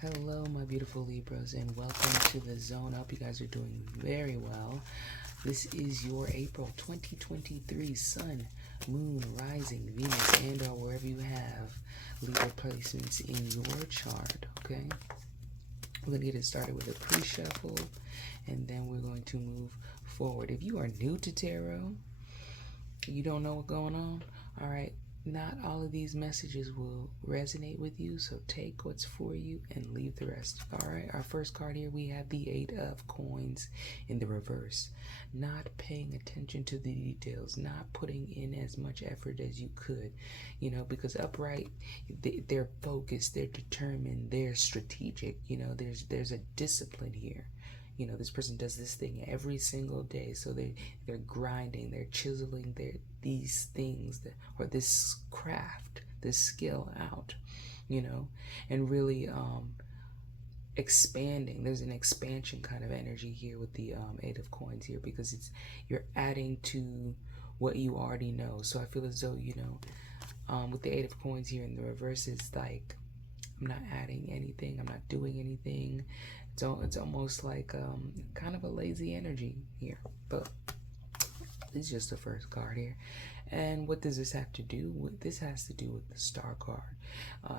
Hello, my beautiful Libras, and welcome to the zone. I hope you guys are doing very well. This is your April 2023 Sun, Moon, Rising, Venus, and or wherever you have Libra placements in your chart, okay? We're going to get it started with a pre-shuffle, and then we're going to move forward. If you are new to tarot, you don't know what's going on, all right, not all of these messages will resonate with you, so take what's for you and leave the rest. All right, our first card here, we have the Eight of Coins in the reverse. Not paying attention to the details, not putting in as much effort as you could, you know, because upright, they're focused, they're determined, they're strategic, you know, there's a discipline here. You know, this person does this thing every single day, so they're grinding, they're chiseling these things or this craft, this skill out, you know, and really expanding. There's an expansion kind of energy here with the Eight of Coins here, because you're adding to what you already know. So I feel as though, you know, with the Eight of Coins here in the reverse, it's like I'm not adding anything, I'm not doing anything. It's almost like kind of a lazy energy here, but it's just the first card here. And what does this have to do? This has to do with the Star card.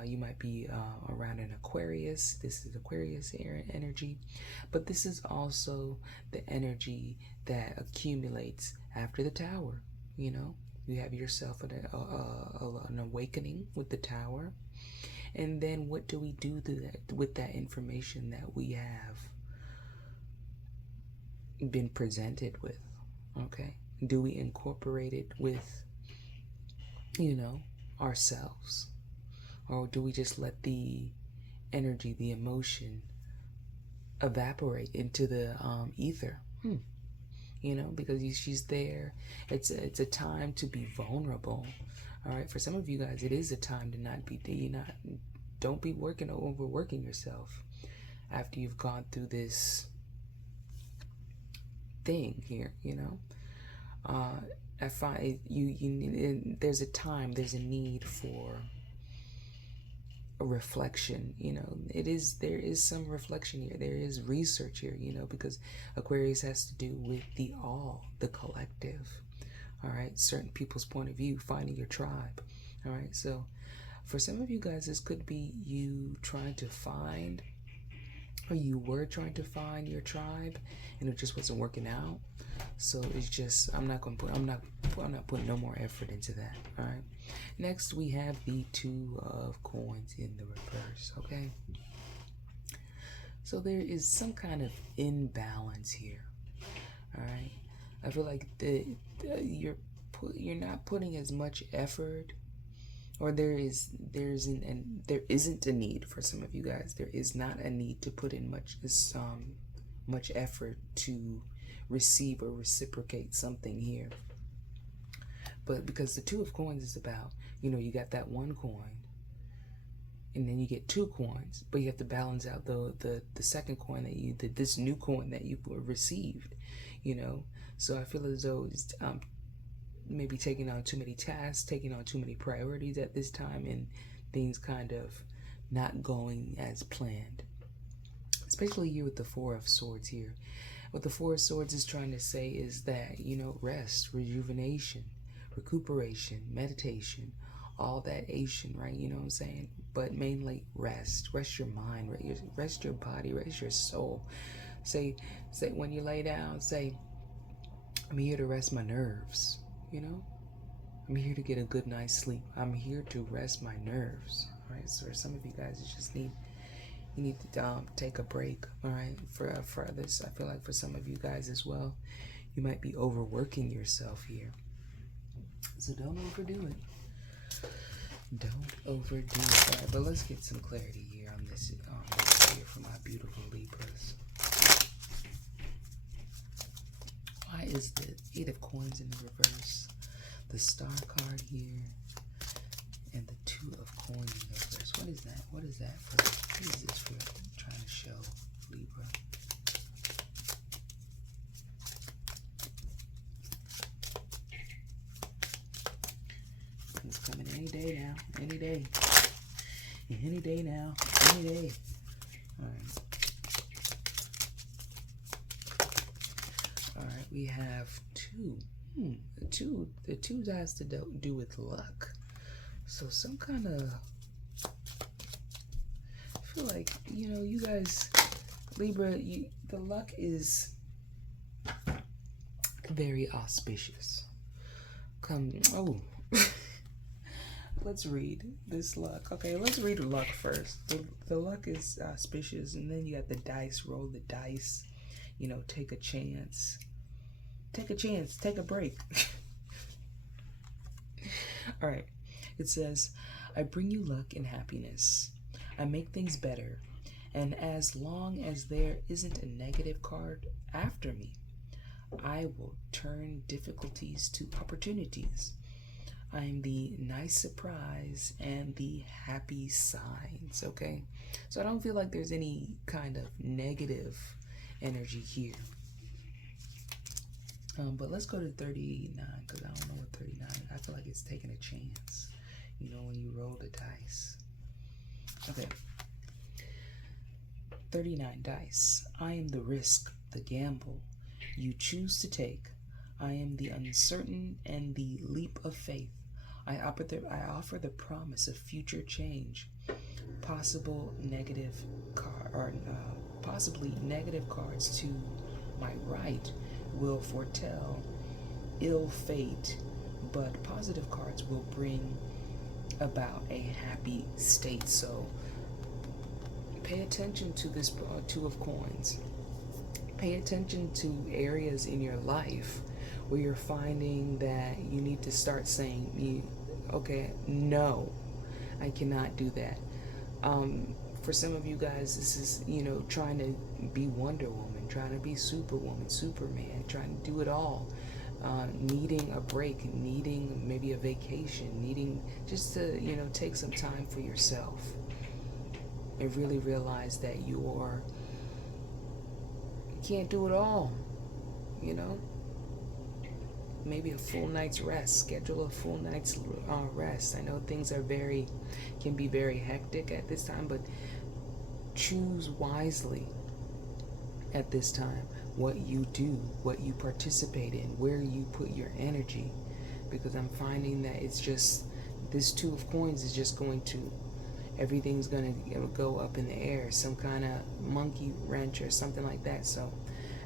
You might be around an Aquarius. This is Aquarius energy, but this is also the energy that accumulates after the Tower. You know, you have yourself an awakening with the Tower. And then what do we do with that information that we have been presented with? Okay. Do we incorporate it with, you know, ourselves? Or do we just let the energy, the emotion evaporate into the ether? You know, because she's there. It's a time to be vulnerable. All right, for some of you guys, it is a time to don't be overworking yourself after you've gone through this thing here, you know. I find there's a time, there's a need for a reflection, you know. There is some reflection here, there is research here, you know, because Aquarius has to do with the collective. All right, certain people's point of view, finding your tribe. All right, so for some of you guys, this could be you trying to find, or you were trying to find your tribe, and it just wasn't working out. So it's just I'm not putting no more effort into that. All right. Next, we have the Two of Coins in the reverse. Okay. So there is some kind of imbalance here. All right. I feel like you're not putting as much effort, or there isn't a need for some of you guys. There is not a need to put in much effort to receive or reciprocate something here. But because the Two of Coins is about, you know, you got that one coin, and then you get two coins, but you have to balance out the second coin this new coin that you received, you know. So I feel as though it's maybe taking on too many tasks, taking on too many priorities at this time, and things kind of not going as planned. Especially here with the Four of Swords here. What the Four of Swords is trying to say is that, you know, rest, rejuvenation, recuperation, meditation, all that Asian, right? You know what I'm saying? But mainly rest. Rest your mind, rest your body, rest your soul. Say when you lay down, say, I'm here to rest my nerves, you know? I'm here to get a good night's sleep. I'm here to rest my nerves, right? So for some of you guys, you need to take a break, all right? For others, I feel like for some of you guys as well, you might be overworking yourself here. So don't overdo it. Don't overdo it. All right, but let's get some clarity here on this here for my beautiful Libras. Why is the Eight of Coins in the reverse, the Star card here, and the Two of Coins in the reverse? What is that? What is that for? What is this for? I'm trying to show Libra. It's coming any day now. Any day. Any day now. Any day. All right, we have two. The two has to do with luck. So some kind of, I feel like, you guys, Libra, the luck is very auspicious. Let's read this luck. Okay, let's read the luck first. The luck is auspicious, and then you got the dice. Roll the dice. Take a chance. Take a chance. Take a break. All right. It says, I bring you luck and happiness. I make things better. And as long as there isn't a negative card after me, I will turn difficulties to opportunities. I'm the nice surprise and the happy signs, okay? So I don't feel like there's any kind of negative energy here. But let's go to 39, because I don't know what 39 is. I feel like it's taking a chance, when you roll the dice. Okay. 39 dice. I am the risk, the gamble you choose to take. I am the uncertain and the leap of faith. I offer the promise of future change. Possibly negative cards to my right will foretell ill fate, but positive cards will bring about a happy state. So pay attention to this Two of Coins. Pay attention to areas in your life where you're finding that you need to start saying, okay, no, I cannot do that. For some of you guys, this is, trying to be Wonder Woman, trying to be Superwoman, Superman, trying to do it all. Needing a break, needing maybe a vacation, needing just to, take some time for yourself and really realize that you can't do it all, Maybe a full night's rest. Schedule a full night's rest. I know things can be very hectic at this time, but choose wisely at this time what you do, what you participate in, where you put your energy, because I'm finding that it's just, this Two of Coins is just everything's going to go up in the air, some kind of monkey wrench or something like that. So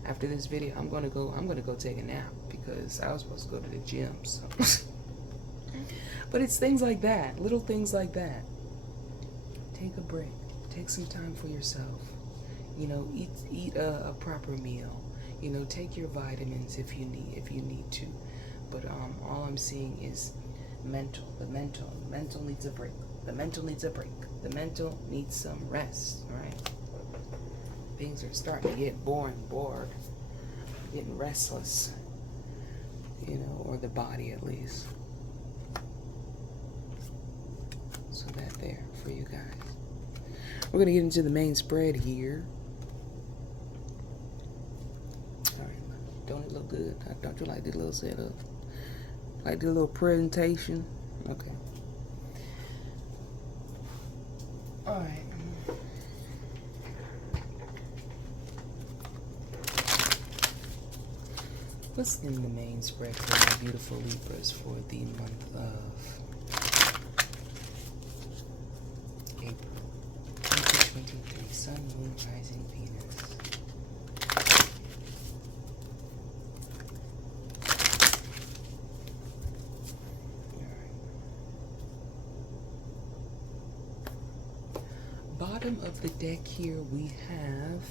after this video, I'm going to go take a nap, because I was supposed to go to the gym. So. But it's things like that, little things like that. Take a break. Take some time for yourself. Eat a proper meal. Take your vitamins if you need to. But all I'm seeing is mental. The mental needs a break. The mental needs a break. The mental needs some rest. All right. Things are starting to get bored, getting restless. Or the body at least. So that there for you guys. We're gonna get into the main spread here. All right, don't it look good? Don't you like the little setup? Like the little presentation? Okay. All right. What's in the main spread for my beautiful Libras for the month of April 2023? Sun, Moon, Rising, Venus. Alright. Bottom of the deck here we have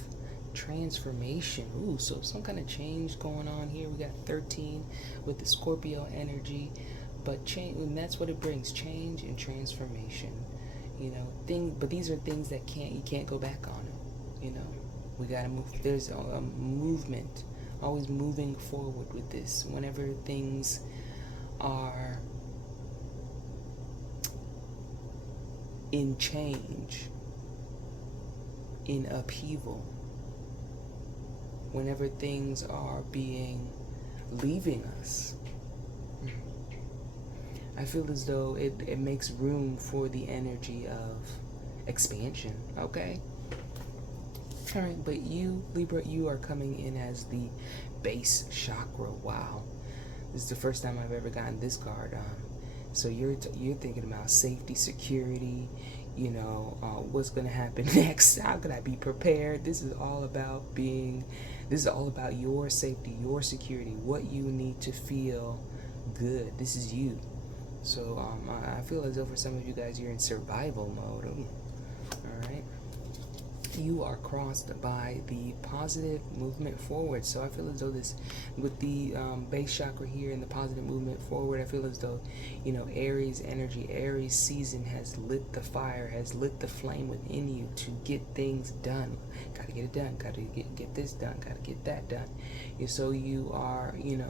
transformation. Ooh, so some kind of change going on here. We got 13 with the Scorpio energy, but change, and that's what it brings, change and transformation. But these are things that you can't go back on it. We gotta move. There's a movement, always moving forward with this. Whenever things are in change, in upheaval, whenever things are leaving us, I feel as though it makes room for the energy of expansion, okay? All right, but you, Libra, you are coming in as the base chakra. Wow, this is the first time I've ever gotten this card. So you're thinking about safety, security. What's going to happen next? How can I be prepared? This is all about being. This is all about your safety, your security. What you need to feel good. This is you. So I feel as though for some of you guys, you're in survival mode. All right. You are crossed by the positive movement forward. So I feel as though this, with the base chakra here and the positive movement forward, I feel as though, Aries energy, Aries season has lit the fire, has lit the flame within you to get things done. Got to get it done. Got to get this done. Got to get that done. So you are, you're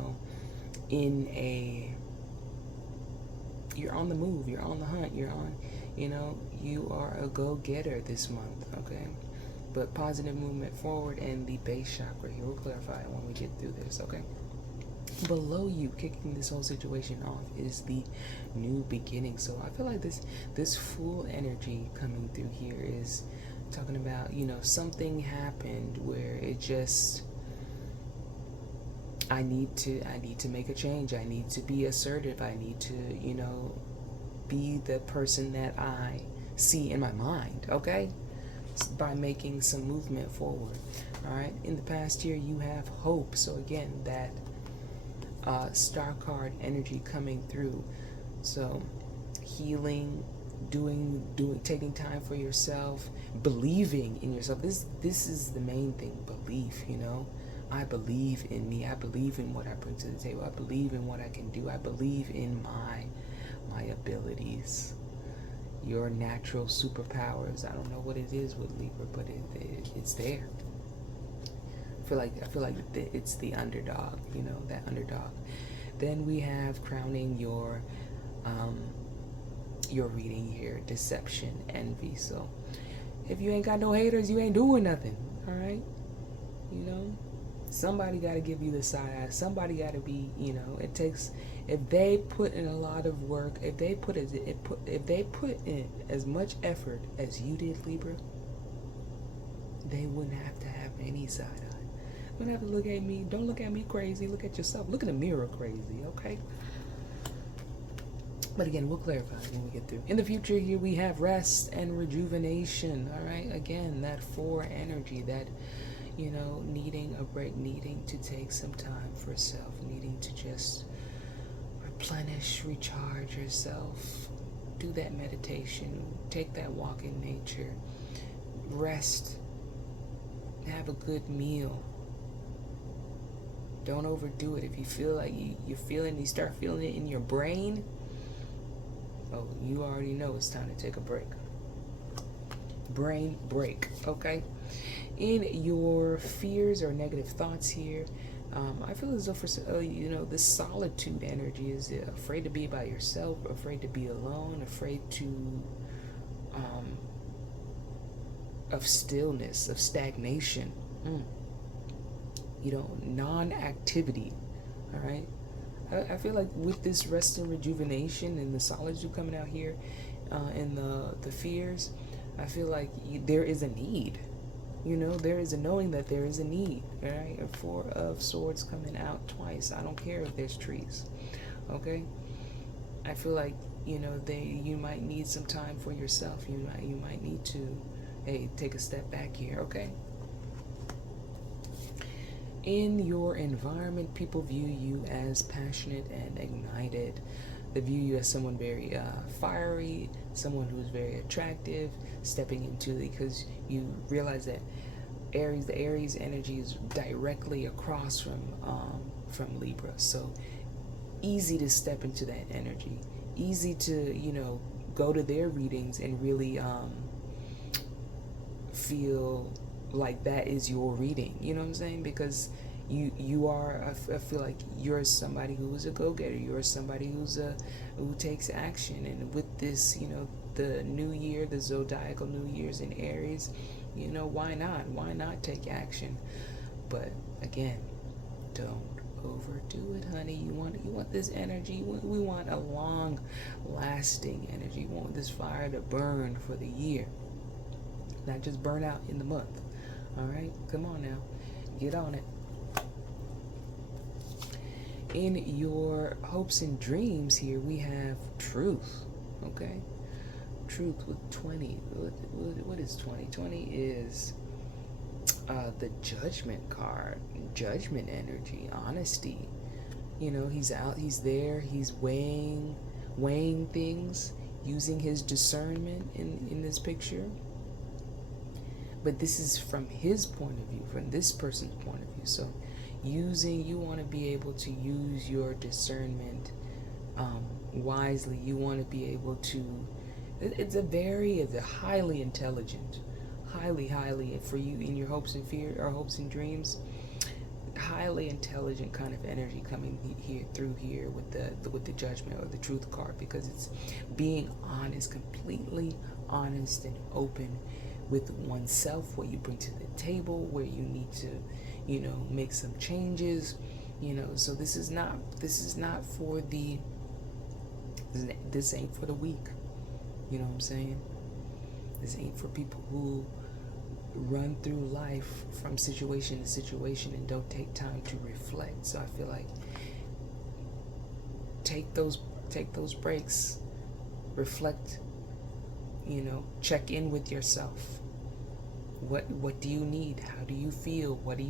on the move. You're on the hunt. You're on, you are a go-getter this month. Okay. But positive movement forward and the base chakra here. We'll clarify it when we get through this, okay? Below you, kicking this whole situation off, is the new beginning. So I feel like this full energy coming through here is talking about, something happened where it just, I need to make a change. I need to be assertive. I need to, be the person that I see in my mind, okay? By making some movement forward. All right, in the past year you have hope. So again, that star card energy coming through. So healing, taking time for yourself, believing in yourself. This is the main thing. Belief. I believe in me. I believe in what I bring to the table. I believe in what I can do. I believe in my abilities. Your natural superpowers. I don't know what it is with Libra, but it's there. I feel like it's the underdog, that underdog. Then we have crowning your reading here, deception, envy. So if you ain't got no haters, you ain't doing nothing. All right, somebody got to give you the side eye. Somebody got to be, it takes. If they put in a lot of work, if they put in as much effort as you did, Libra, they wouldn't have to have any side eye. Wouldn't have to look at me. Don't look at me crazy. Look at yourself. Look in the mirror crazy, okay? But again, we'll clarify when we get through. In the future here, we have rest and rejuvenation, all right? Again, that 4 energy, that, needing a break, needing to take some time for self, needing to just replenish, recharge yourself, do that meditation, take that walk in nature, rest, have a good meal. Don't overdo it. If you feel like you start feeling it in your brain, oh, you already know it's time to take a break. Brain break, okay? In your fears or negative thoughts here, I feel as though for this solitude energy is afraid to be by yourself, afraid to be alone, afraid to of stillness, of stagnation, non-activity. All right, I feel like with this rest and rejuvenation and the solitude coming out here, and the fears, I feel like there is a need. There is a knowing that there is a need, right? A 4 of Swords coming out twice. I don't care if there's trees, okay? I feel like, you might need some time for yourself. You might need to, take a step back here, okay? In your environment, people view you as passionate and ignited. They view you as someone very fiery, someone who's very attractive, stepping into it, because you realize that the Aries energy is directly across from Libra. So easy to step into that energy, easy to, go to their readings and really feel like that is your reading. You know what I'm saying? Because you are, I feel like you're somebody who is a go-getter. You're somebody who takes action. And with this, the new year, the zodiacal new year's in Aries, why not? Why not take action? But again, don't overdo it, honey. You want this energy. We want a long-lasting energy. We want this fire to burn for the year, not just burn out in the month. All right, come on now, get on it. In your hopes and dreams here, we have truth. Okay, truth with 20. What is 20? 20 is the judgment card, judgment energy, honesty. You know, he's out, he's there, he's weighing things, using his discernment in this picture. But this is from his point of view, from this person's point of view. So you want to be able to use your discernment wisely. You want to be able to, it's a highly intelligent, highly for you in your hopes and fear or hopes and dreams, highly intelligent kind of energy coming here through here with the judgment or the truth card, because it's being honest, completely honest and open with oneself, what you bring to the table, where you need to, make some changes, so this is not for this ain't for the weak. You know what I'm saying? This ain't for people who run through life from situation to situation and don't take time to reflect. So I feel like take those breaks, reflect, check in with yourself. What do you need? How do you feel? What are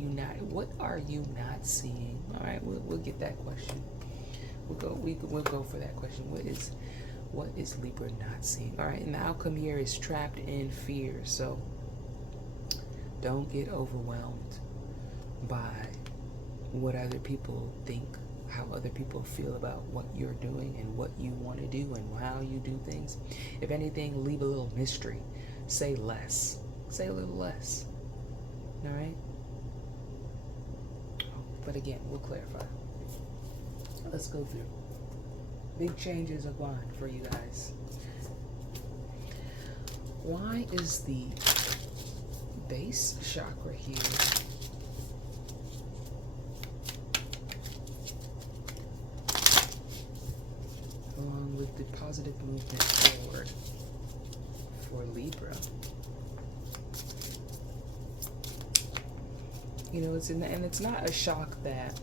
you not seeing? All right, we'll get that question. We'll go for that question. What is Libra not seeing? All right, and the outcome here is trapped in fear. So don't get overwhelmed by what other people think, how other people feel about what you're doing and what you want to do and how you do things. If anything, leave a little mystery. Say less. Say a little less. All right? But again, we'll clarify. Let's go through. Big changes are going for you guys. Why is the base chakra here along with the positive movement forward for Libra? It's not a shock that,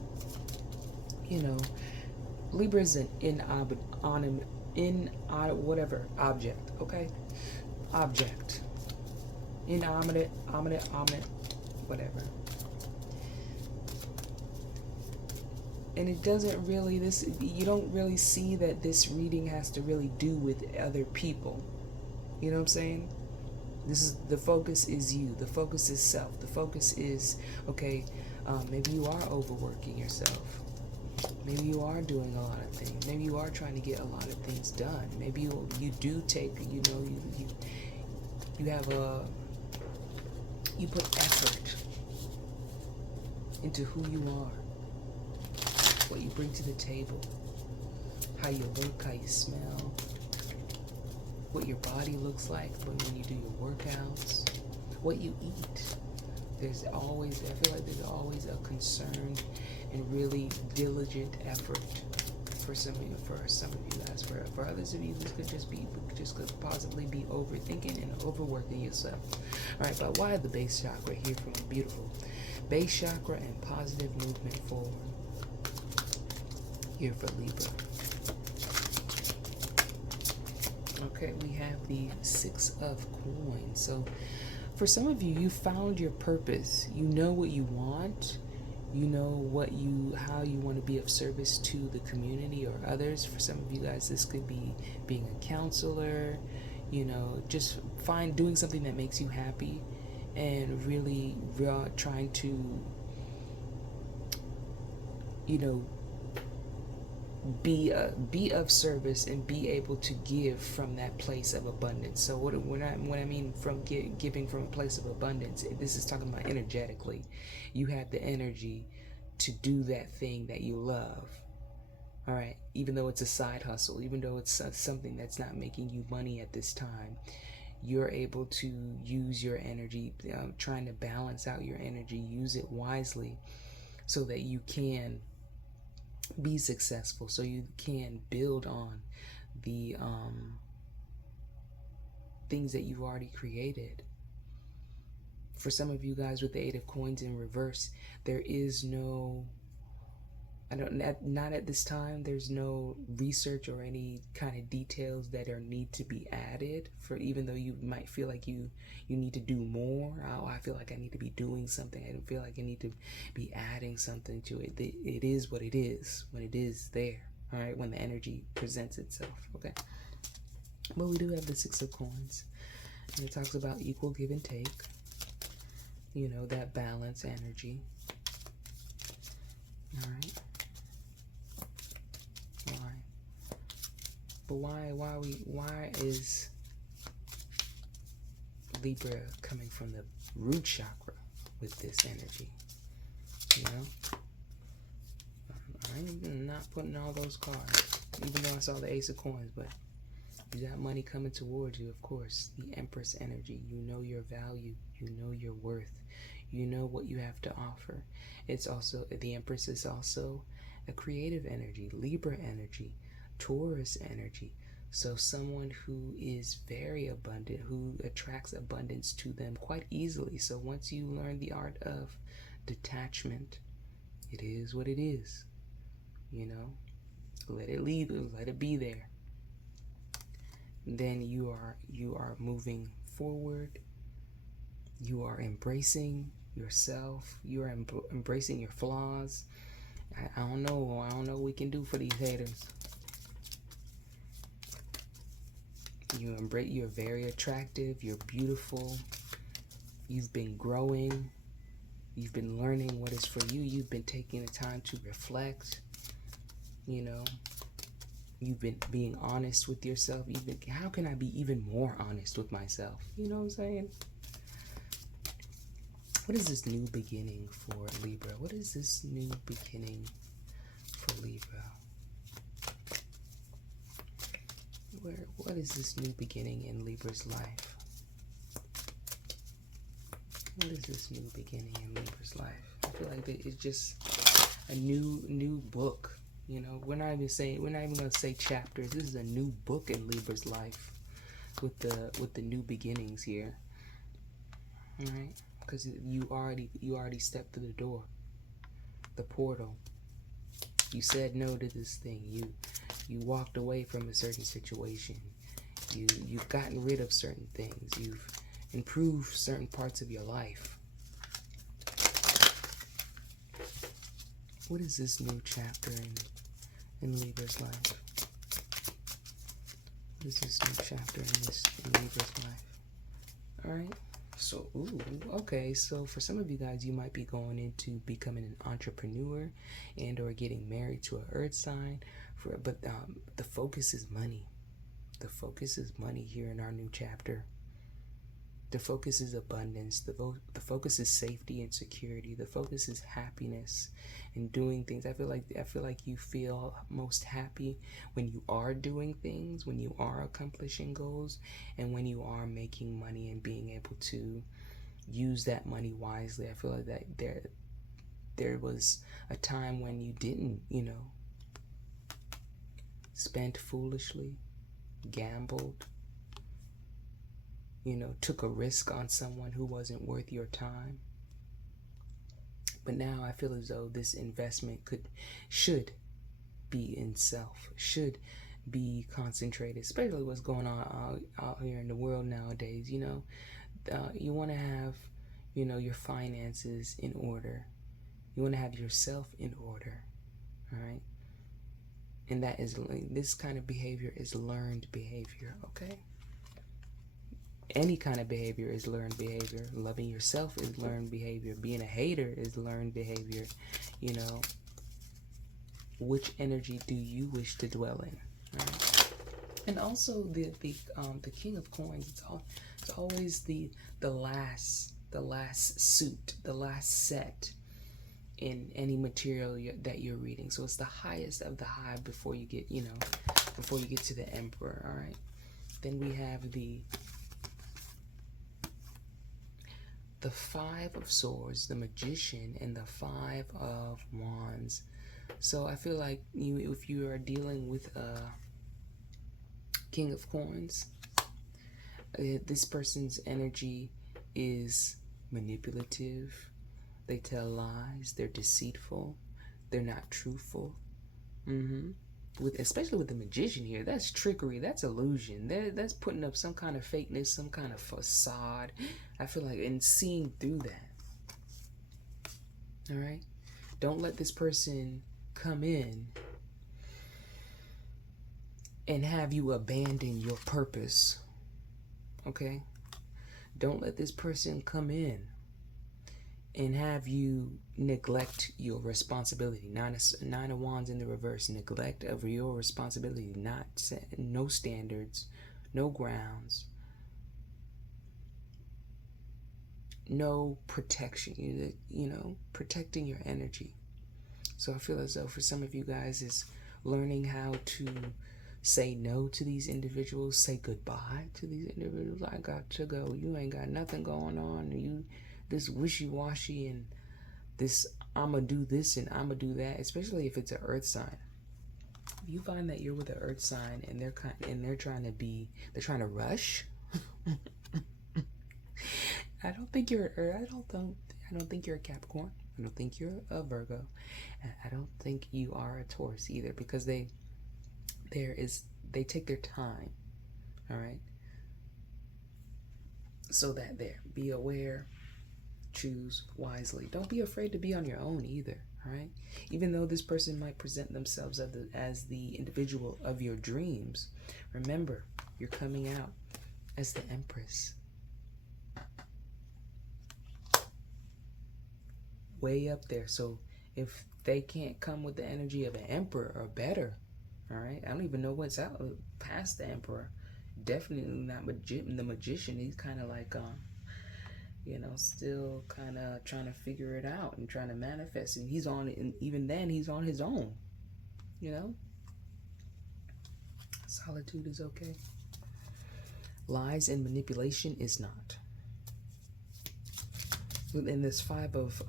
Libra is an object, okay? Object. Inanimate, ominous, whatever. And it doesn't really, you don't really see that this reading has to really do with other people. You know what I'm saying? The focus is you. The focus is self. The focus is, okay, maybe you are overworking yourself. Maybe you are doing a lot of things. Maybe you are trying to get a lot of things done. Maybe you do take, you put effort into who you are, what you bring to the table, how you look, how you smell, what your body looks like when you do your workouts, what you eat. I feel like there's always a concerned and really diligent effort for some of you guys. For others of you, this could possibly be overthinking and overworking yourself. All right, but why the base chakra here from a beautiful base chakra and positive movement forward here for Libra? Okay, we have the 6 of Coins. So for some of you, you found your purpose. You know what you want. You know how you want to be of service to the community or others. For some of you guys, this could be being a counselor, just doing something that makes you happy and really trying to, be of service and be able to give from that place of abundance. So what I mean from giving from a place of abundance, this is talking about energetically. You have the energy to do that thing that you love. All right, even though it's a side hustle, even though it's something that's not making you money at this time, you're able to use your energy, trying to balance out your energy, use it wisely so that you can be successful, so you can build on the things that you've already created. For some of you guys with the Eight of Coins in reverse, there is no, not at this time, there's no research or any kind of details that are need to be added, for even though you might feel like you need to do more. Oh, I feel like I need to be doing something. I don't feel like I need to be adding something to it. It is what it is when it is there. All right, when the energy presents itself. Okay, but we do have the Six of Coins, and it talks about equal give and take. You know, that balance energy. All right. But why is Libra coming from the root chakra with this energy? You know, I'm not putting all those cards, even though I saw the Ace of Coins, but you got money coming towards you, of course. The Empress energy, you know your value, you know your worth, you know what you have to offer. It's also, the Empress is also a creative energy, Libra energy, Taurus energy. So someone who is very abundant, who attracts abundance to them quite easily. So once you learn the art of detachment, it is what it is. You know, let it leave, let it be there. Then you are moving forward. You are embracing yourself. You are embracing your flaws. I don't know what we can do for these haters. You're very attractive, you're beautiful, you've been growing, you've been learning what is for you, you've been taking the time to reflect, you know, you've been being honest with yourself. How can I be even more honest with myself? You know what I'm saying? What is this new beginning for Libra? What is this new beginning for Libra? What is this new beginning in Libra's life? What is this new beginning in Libra's life? I feel like it's just a new book. You know, we're not even gonna say chapters. This is a new book in Libra's life with the new beginnings here. All right, because you already stepped through the door, the portal. You said no to this thing. You walked away from a certain situation. You've gotten rid of certain things. You've improved certain parts of your life. What is this new chapter in Libra's life? What is this new chapter in Libra's life? All right. So, okay. So for some of you guys, you might be going into becoming an entrepreneur and or getting married to an earth sign. But the focus is money. The focus is money here in our new chapter. The focus is abundance. The focus is safety and security. The focus is happiness and doing things. I feel like you feel most happy when you are doing things, when you are accomplishing goals, and when you are making money and being able to use that money wisely. I feel like that there was a time when you didn't, spent foolishly, gambled, took a risk on someone who wasn't worth your time. But now I feel as though this investment should be in self, should be concentrated, especially what's going on out here in the world nowadays. You want to have, your finances in order. You want to have yourself in order, all right? And this kind of behavior is learned behavior, okay? Any kind of behavior is learned behavior. Loving yourself is learned behavior. Being a hater is learned behavior. Which energy do you wish to dwell in? Right? And also the King of Coins. It's always the last suit, the last set in any material that you're reading. So it's the highest of the high before you get to the Emperor. All right. Then we have the Five of Swords, the Magician, and the Five of Wands. So I feel like if you are dealing with a King of Coins, this person's energy is manipulative. They tell lies. They're deceitful. They're not truthful. Especially with the magician here, that's trickery. That's illusion. That's putting up some kind of fakeness, some kind of facade. I feel like, and seeing through that. All right. Don't let this person come in and have you abandon your purpose. Okay? Don't let this person come in and have you neglect your responsibility. Nine of Wands in the reverse. Neglect of your responsibility. No standards, no grounds, no protection. Protecting your energy. So I feel as though for some of you guys is learning how to say no to these individuals, say goodbye to these individuals. I got to go. You ain't got nothing going on. You this wishy-washy and this I'ma do this and I'ma do that, especially if it's an earth sign. If you find that you're with an earth sign and they're trying to rush. I don't think you're a Capricorn. I don't think you're a Virgo. And I don't think you are a Taurus either, because they take their time. All right. So that be aware, choose wisely. Don't be afraid to be on your own either. All right. Even though this person might present themselves as the individual of your dreams, remember, you're coming out as the Empress. Way up there. So if they can't come with the energy of an emperor or better, all right, I don't even know what's out past the emperor. Definitely not the magician. He's kind of like still kind of trying to figure it out and trying to manifest, and he's on it, and even then he's on his own. Solitude is okay. Lies and manipulation is not. In this five of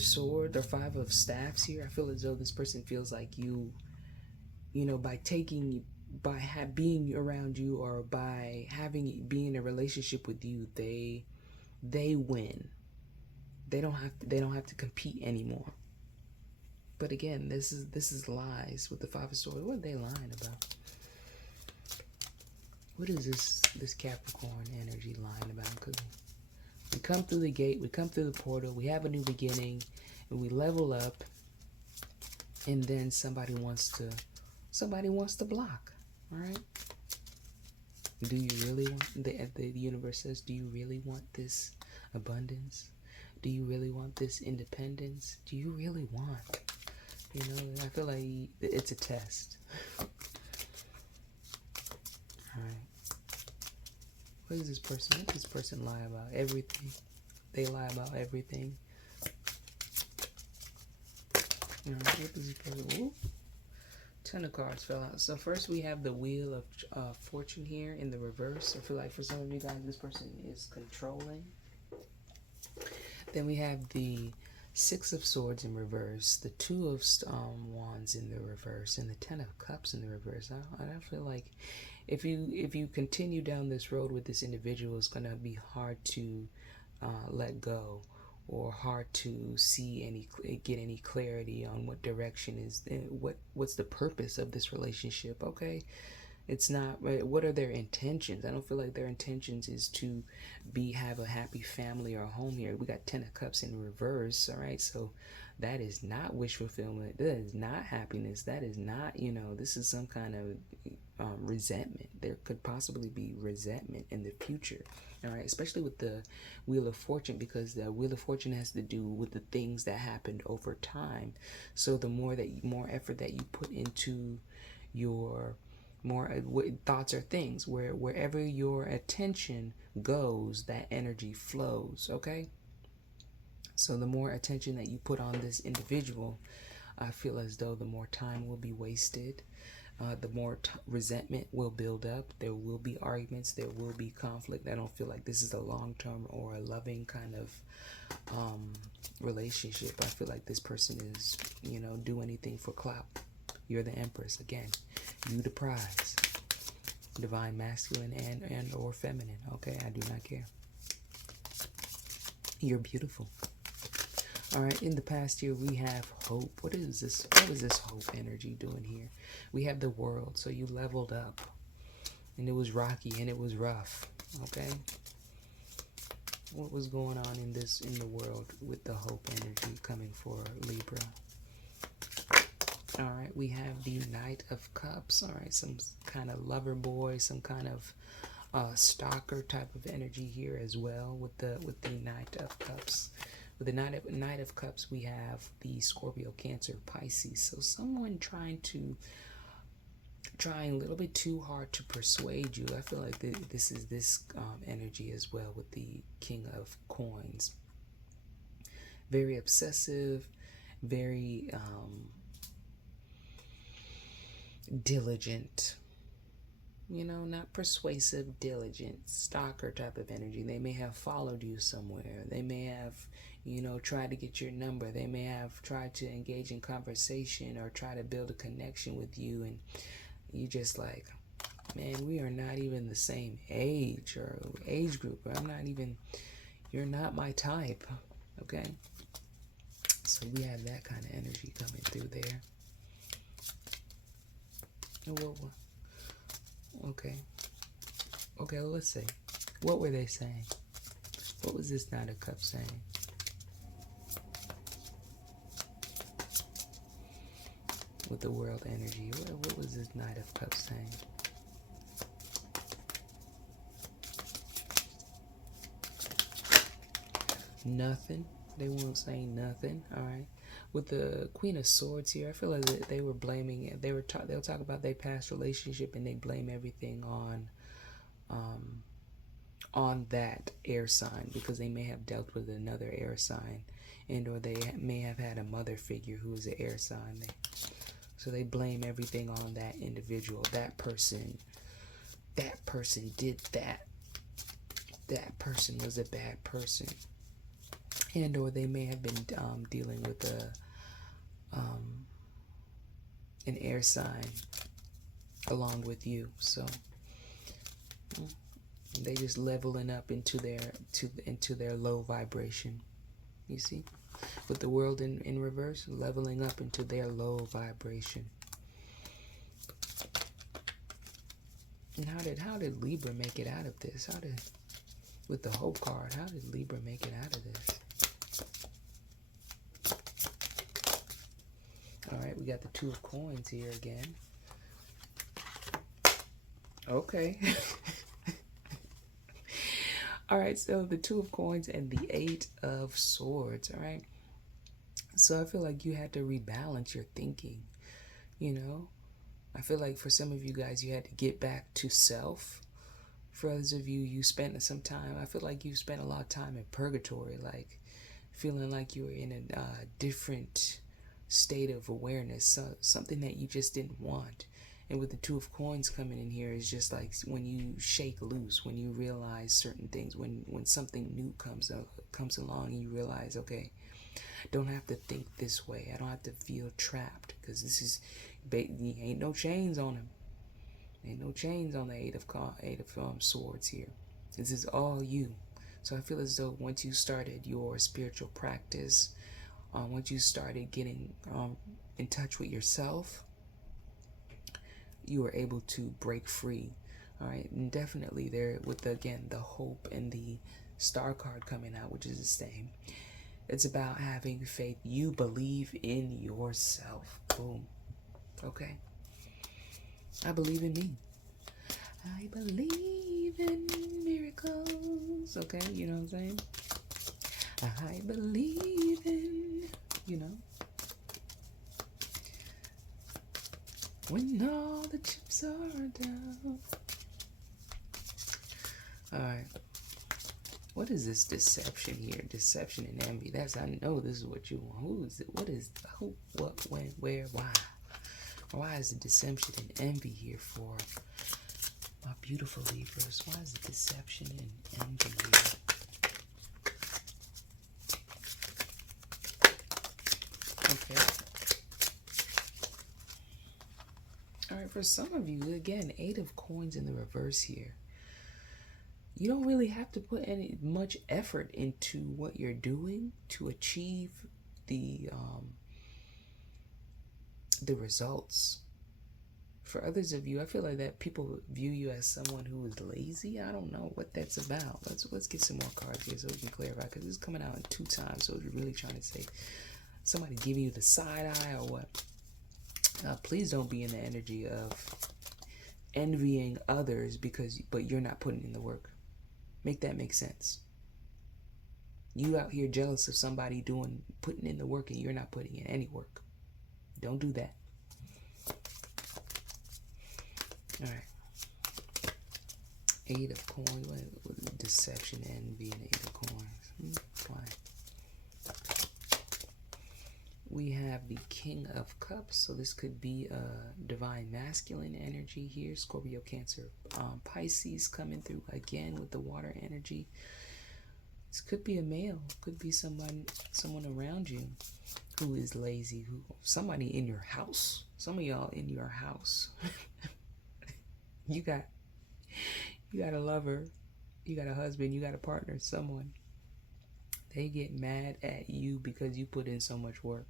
swords or five of staffs here, I feel as though this person feels like by being around you, or by being in a relationship with you, they win. They don't have to compete anymore. But again, this is lies with the Five of Swords. What are they lying about? What is this Capricorn energy lying about? Because we come through the gate, we come through the portal, we have a new beginning, and we level up, and then somebody wants to block. All right? Do you really want, the universe says, do you really want this abundance? Do you really want this independence? Do you really want? I feel like it's a test. All right. What is this person? What does this person lie about? Everything. They lie about everything. All right. What does this person? Ooh. 10 of cards fell out. So first we have the Wheel of Fortune here in the reverse. I feel like for some of you guys, this person is controlling. Then we have the Six of Swords in reverse, the Two of Wands in the reverse, and the 10 of Cups in the reverse. I feel like if you continue down this road with this individual, it's gonna be hard to let go, or hard to get any clarity on what direction is, what's the purpose of this relationship. Okay, it's not. What are their intentions? I don't feel like their intentions is to have a happy family or a home here. We got 10 of Cups in reverse. All right, so that is not wish fulfillment. That is not happiness. That is not, this is some kind of resentment. There could possibly be resentment in the future. All right, especially with the Wheel of Fortune, because the Wheel of Fortune has to do with the things that happened over time. So the more effort that you put into your thoughts or things, wherever your attention goes, that energy flows. Okay, so the more attention that you put on this individual, I feel as though the more time will be wasted, the more resentment will build up. There will be arguments, there will be conflict. I don't feel like this is a long-term or a loving kind of relationship. I feel like this person is, do anything for clout. You're the Empress. Again, you the prize. Divine masculine and or feminine. Okay, I do not care. You're beautiful. All right, in the past year, we have hope. What is this? What is this hope energy doing here? We have the world. So you leveled up. And it was rocky and it was rough. Okay? What was going on in the world with the hope energy coming for Libra? All right, we have the Knight of Cups. All right, some kind of lover boy, some kind of stalker type of energy here as well with the Knight of Cups. With the Knight of Cups, we have the Scorpio, Cancer, Pisces. So someone trying a little bit too hard to persuade you. I feel like this is this energy as well with the King of Coins. Very obsessive, very diligent. You know, not persuasive, diligent, stalker type of energy. They may have followed you somewhere. They may have, you know, tried to get your number. They may have tried to engage in conversation or try to build a connection with you, and you just like, man, we are not even the same age or age group. You're not my type. Okay? So we have that kind of energy coming through there. Okay, well, let's see. What were they saying? What was this Knight of Cups saying? With the world energy, what was this Knight of Cups saying? Nothing. They weren't saying nothing. All right. With the Queen of Swords here, I feel like they were blaming it. They'll talk about their past relationship and they blame everything on that air sign because they may have dealt with another air sign, and or they may have had a mother figure who is an air sign. So they blame everything on that individual. That person did that. That person was a bad person. And or they may have been dealing with an air sign along with you. So they just leveling up into their low vibration. You see, with the world in reverse, leveling up into their low vibration. And how did Libra make it out of this? With the Hope card, how did Libra make it out of this? All right, we got the Two of Coins here again. Okay. All right, so the Two of Coins and the Eight of Swords, all right? So I feel like you had to rebalance your thinking, you know? I feel like for some of you guys, you had to get back to self. For others of you, you spent some time, I feel like you spent a lot of time in purgatory, like feeling like you were in a different state of awareness, something that you just didn't want. And with the Two of Coins coming in here, is just like when you shake loose, when you realize certain things, when something new comes along, and you realize, okay, don't have to think this way. I don't have to feel trapped, because this is, ain't no chains on him. Ain't no chains on the Eight of Swords here. This is all you. So I feel as though once you started your spiritual practice, once you started getting in touch with yourself, you were able to break free. All right, and definitely there with the Hope and the Star card coming out, which is the same. It's about having faith. You believe in yourself. Boom. Okay. I believe in me. I believe in miracles. Okay, you know what I'm saying? I believe in, when all the chips are down. All right. What is this deception here? Deception and envy. I know this is what you want. Who is it? What is who? What? When? Where? Why? Why is the deception and envy here for my beautiful Libras? Why is the deception and envy here? Okay. All right, for some of you, again, Eight of Coins in the reverse here. you don't really have to put any much effort into what you're doing to achieve the results. For others of you, I feel like that people view you as someone who is lazy. I don't know what that's about. Let's get some more cards here so we can clarify, because it's coming out in 2 times. So you're really trying to say somebody giving you the side eye or what? Please don't be in the energy of envying others but you're not putting in the work. Make that make sense. You out here jealous of somebody putting in the work, and you're not putting in any work. Don't do that. All right. 8 of coins. Deception, envy, and 8 of coins. Why? We have the King of Cups. So this could be a divine masculine energy here. Scorpio, Cancer, Pisces coming through again with the water energy. This could be a male. Could be someone around you who is lazy. Somebody in your house. Some of y'all in your house. You got a lover, you got a husband, you got a partner, someone. They get mad at you because you put in so much work.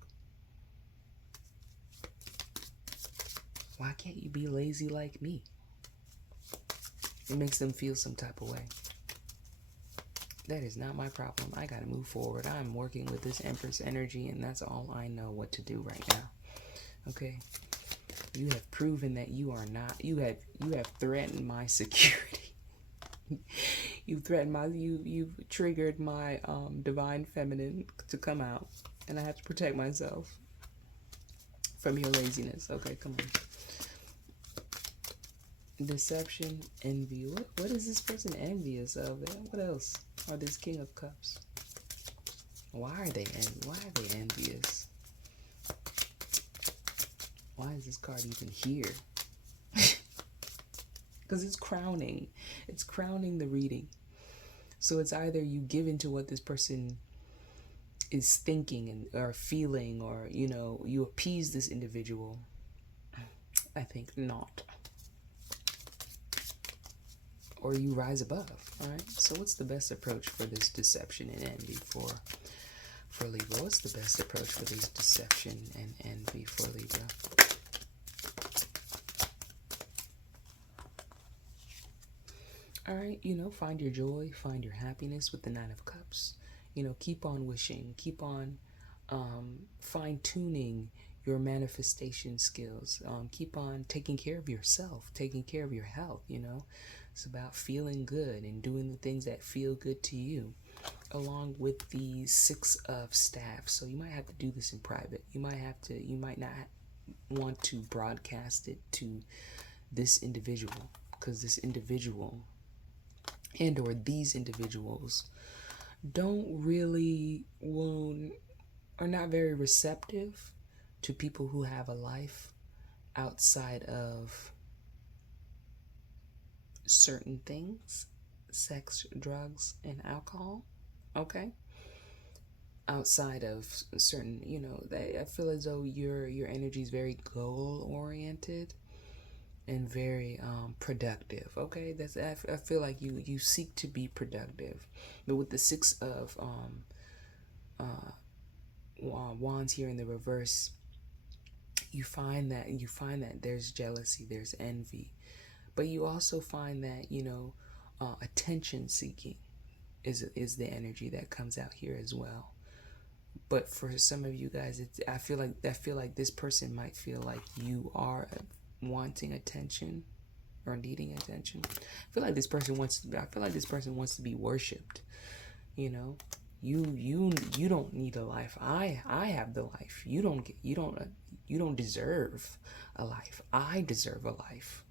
Why can't you be lazy like me? It makes them feel some type of way. That is not my problem. I gotta move forward. I'm working with this Empress energy, and that's all I know what to do right now. Okay? You have proven that you are not. You have threatened my security. You've threatened you've triggered my divine feminine to come out, and I have to protect myself from your laziness. Okay, come on. Deception, envy. What is this person envious of? What else? Or this King of Cups? Why are they envious? Why is this card even here? Because it's crowning. It's crowning the reading. So it's either you give into what this person is thinking or feeling, or, you appease this individual. I think not. Or you rise above. All right. So what's the best approach for this deception and envy for Libra? What's the best approach for this deception and envy for Libra? All right, find your joy, find your happiness with the 9 of Cups. Keep on wishing, keep on fine-tuning your manifestation skills. Keep on taking care of yourself, taking care of your health, It's about feeling good and doing the things that feel good to you, along with the 6 of Staffs. So you might have to do this in private. You might not want to broadcast it to this individual, because this individual and or these individuals are not very receptive to people who have a life outside of certain things, sex, drugs, and alcohol. Okay? Outside of certain, I feel as though your energy is very goal oriented and very productive. Okay, I feel like you seek to be productive, but with the 6 of wands here in the reverse, you find that there's jealousy, there's envy, but you also find that attention seeking is the energy that comes out here as well. But for some of you guys, I feel like this person might feel like you are wanting attention or needing attention. I feel like this person wants to be worshipped. You don't need a life. I have the life. You don't deserve a life. I deserve a life.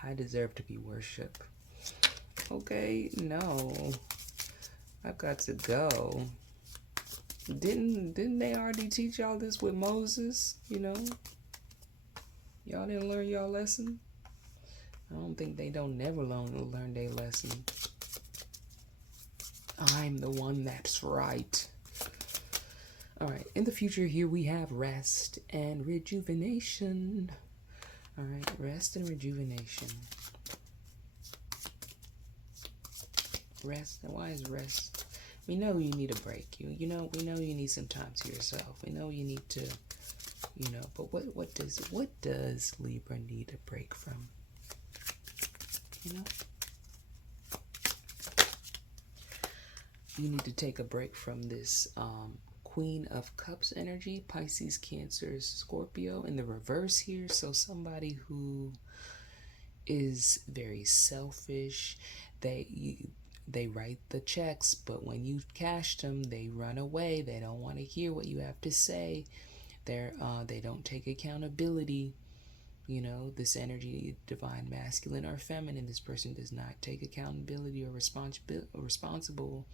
I deserve to be worshipped. Okay, no. I've got to go. Didn't they already teach y'all this with Moses? Y'all didn't learn y'all lesson? I don't think they don't never learn their lesson. I'm the one that's right. All right, in the future here we have rest and rejuvenation. All right, rest and rejuvenation. Rest, and why is rest? We know you need a break. We know you need some time to yourself. We know you need to, but what does Libra need a break from? You need to take a break from this Queen of Cups energy, Pisces, Cancer, Scorpio in the reverse here. So somebody who is very selfish. They write the checks, but when you cash them, they run away. They don't want to hear what you have to say. They don't take accountability. This energy, divine masculine or feminine, this person does not take accountability or responsible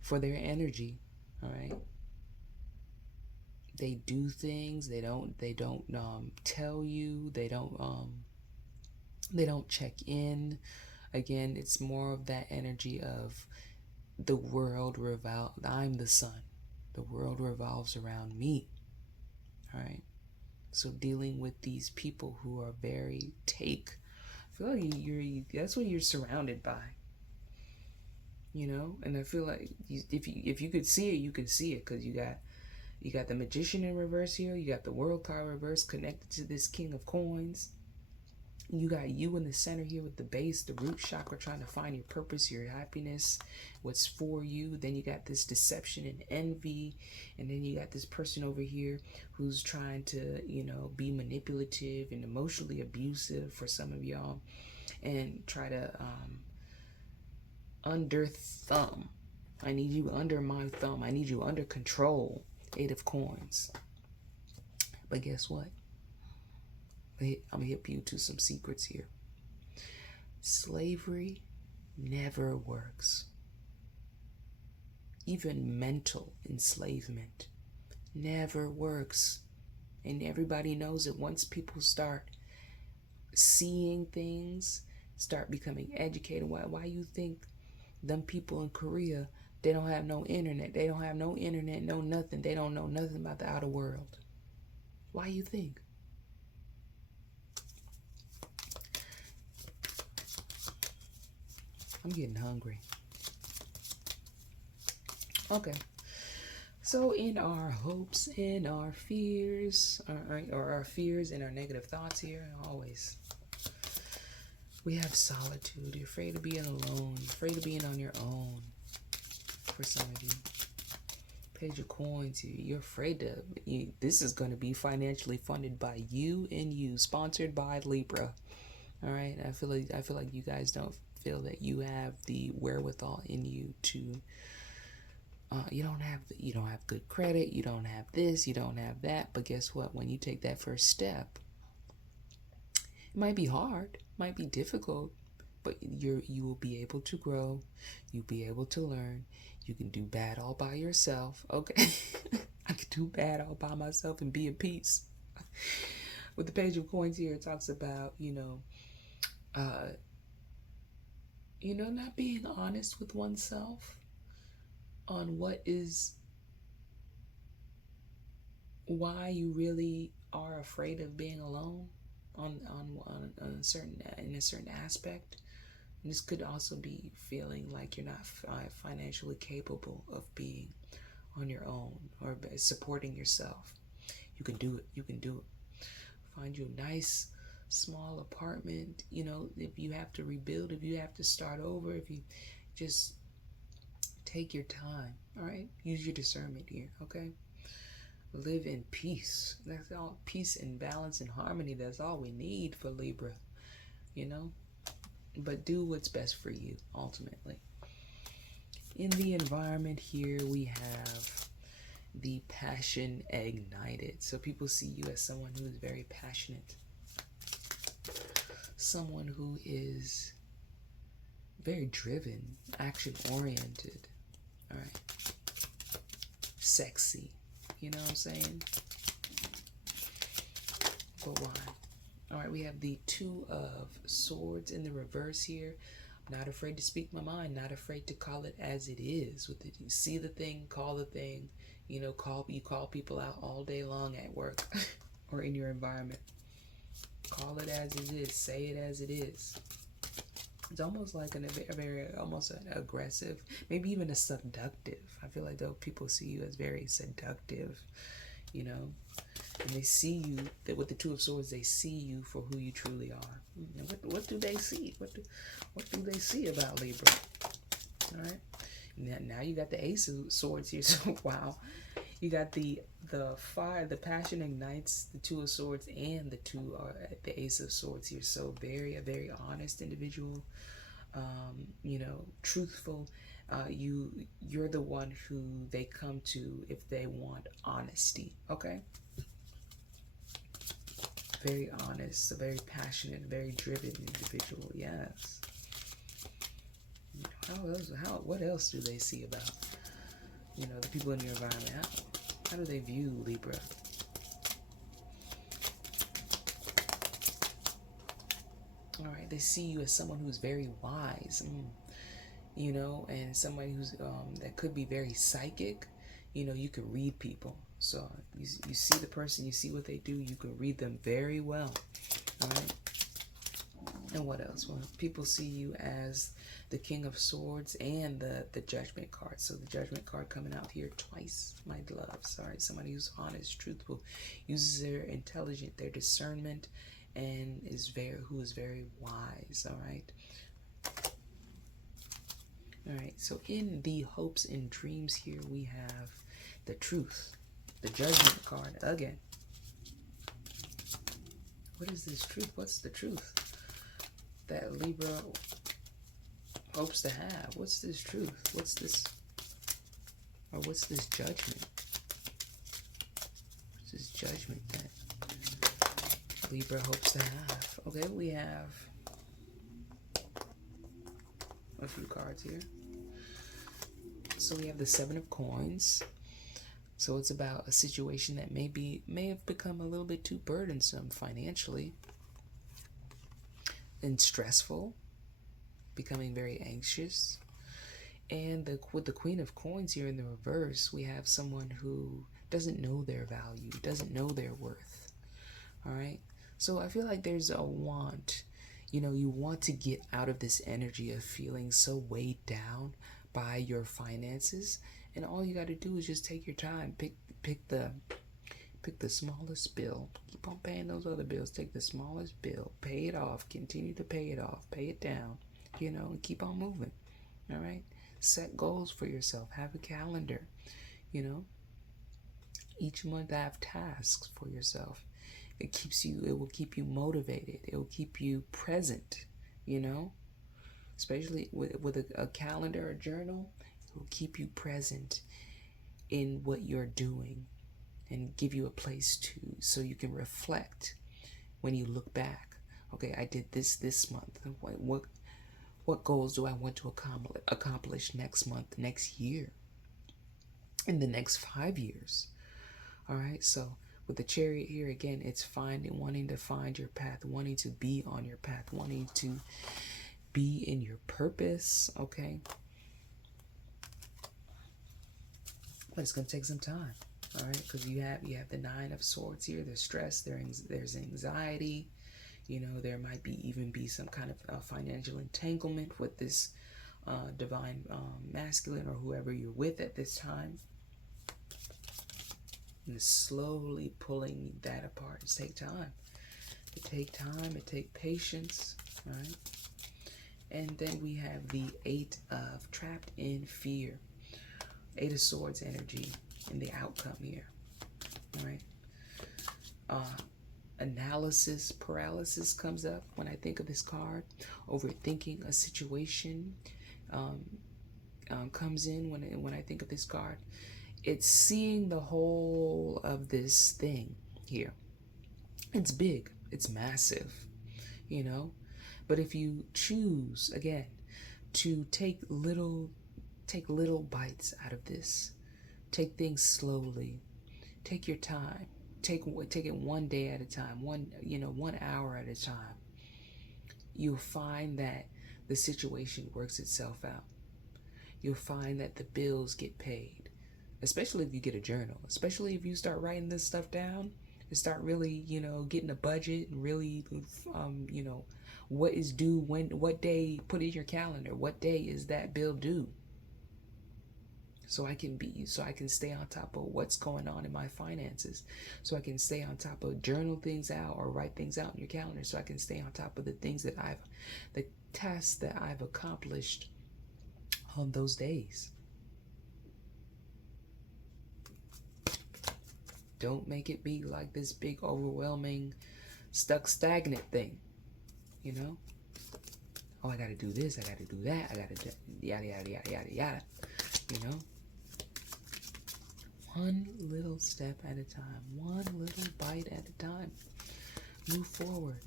for their energy. All right. They do things. They don't tell you. They don't check in. Again, it's more of that energy of the world I'm the sun. The world revolves around me. All right. So dealing with these people who are very I feel like that's what you're surrounded by. And I feel like if you could see it, you could see it, because you got the Magician in reverse here. You got the World card reverse connected to this King of Coins. You got you in the center here with the base, the root chakra, trying to find your purpose, your happiness, what's for you. Then you got this deception and envy. And then you got this person over here who's trying to, be manipulative and emotionally abusive for some of y'all, and try to under thumb. I need you under my thumb. I need you under control. 8 of Coins. But guess what? I'm going to hip you to some secrets here. Slavery never works. Even mental enslavement never works. And everybody knows it. Once people start seeing things, start becoming educated. Why you think them people in Korea, they don't have no internet? They don't have no internet, no nothing. They don't know nothing about the outer world. Why you think? I'm getting hungry. Okay. So in our hopes and our fears, or our fears and our negative thoughts here, always, we have solitude. You're afraid of being alone. You're afraid of being on your own. For some of you. Page of Coins. You're afraid to. This is going to be financially funded by you and you. Sponsored by Libra. All right. I feel like you guys don't feel that you have the wherewithal in you to. You don't have good credit. You don't have this. You don't have that. But guess what? When you take that first step, it might be hard, might be difficult, but you will be able to grow. You'll be able to learn. You can do bad all by yourself. Okay, I can do bad all by myself and be at peace. With the Page of Coins here, it talks about not being honest with oneself on why you really are afraid of being alone in a certain aspect. And this could also be feeling like you're not financially capable of being on your own or supporting yourself. You can do it. You can do it. Find you a nice small apartment. If you have to rebuild, if you have to start over, if you just take your time. All right. Use your discernment here. Okay. Live in peace. That's all. Peace and balance and harmony. That's all we need for Libra. But do what's best for you, ultimately. In the environment here, we have the passion ignited. So people see you as someone who is very passionate. Someone who is very driven, action-oriented. All right. Sexy. You know what I'm saying? But why? All right, we have the 2 of Swords in the reverse here. Not afraid to speak my mind, not afraid to call it as it is. With it, you see the thing, call the thing. Call people out all day long at work or in your environment. Call it as it is. Say it as it is. It's almost like a very almost an aggressive, maybe even a seductive. I feel like though people see you as very seductive, you know, and they see you that with the Two of Swords, they see you for who you truly are. And what do they see? What do they see about Libra? All right. Now you got the Ace of Swords here. So wow, you got the fire, the passion ignites the Two of Swords, and the Ace of Swords here. So a very honest individual. Truthful. You're the one who they come to if they want honesty. Okay. Very honest, a very passionate, very driven individual. Yes. What else do they see about, the people in your environment? How do they view Libra? All right, they see you as someone who's very wise, and somebody who's that could be very psychic. You can read people. So you see the person, you see what they do, you can read them very well. All right. And what else? Well, people see you as the King of Swords and the Judgment card. So the Judgment card coming out here twice, my love. Sorry, somebody who's honest, truthful, uses their intelligence, their discernment, and who is very wise. All right. All right. So in the hopes and dreams here, we have the Truth, the Judgment card again. What is this truth? What's the truth that Libra hopes to have? What's this truth? What's this judgment? What's this judgment that Libra hopes to have? Okay, we have a few cards here. So we have the Seven of Coins. So it's about a situation that may have become a little bit too burdensome financially and stressful, becoming very anxious. And with the Queen of Coins here in the reverse, we have someone who doesn't know their value, doesn't know their worth. All right. So I feel like there's a want, you want to get out of this energy of feeling so weighed down by your finances. And all you got to do is just take your time, pick the smallest bill. Keep on paying those other bills. Take the smallest bill, pay it off, continue to pay it off, pay it down, and keep on moving. All right. Set goals for yourself. Have a calendar. Each month have tasks for yourself. It will keep you motivated. It will keep you present. Especially with a calendar or journal. Will keep you present in what you're doing and give you a place so you can reflect when you look back. Okay, I did this month. What goals do I want to accomplish next month, next year, in the next 5 years? All right, so with the Chariot here again, it's wanting to find your path, wanting to be on your path, wanting to be in your purpose. Okay. But it's going to take some time, all right? Because you have the Nine of Swords here. There's stress, there's anxiety. There might even be some kind of financial entanglement with this divine masculine or whoever you're with at this time. And slowly pulling that apart. It takes time. It takes patience, all right? And then we have the Eight of Trapped in Fear. Eight of Swords energy in the outcome here. All right. Analysis paralysis comes up when I think of this card. Overthinking a situation comes in when I think of this card. It's seeing the whole of this thing here. It's big. It's massive. But if you choose again to take little bites out of this. Take things slowly. Take your time. Take it one day at a time. 1 hour at a time. You'll find that the situation works itself out. You'll find that the bills get paid, especially if you get a journal, especially if you start writing this stuff down and start really, getting a budget and really, what is due, when, what day, put in your calendar, what day is that bill due? So I can stay on top of what's going on in my finances. So I can stay on top of journal things out or write things out in your calendar. So I can stay on top of the tasks that I've accomplished on those days. Don't make it be like this big, overwhelming, stagnant thing. Oh, I gotta do this, I gotta do that, I gotta do yada, yada, yada, yada, yada. One little step at a time, one little bite at a time. Move forward.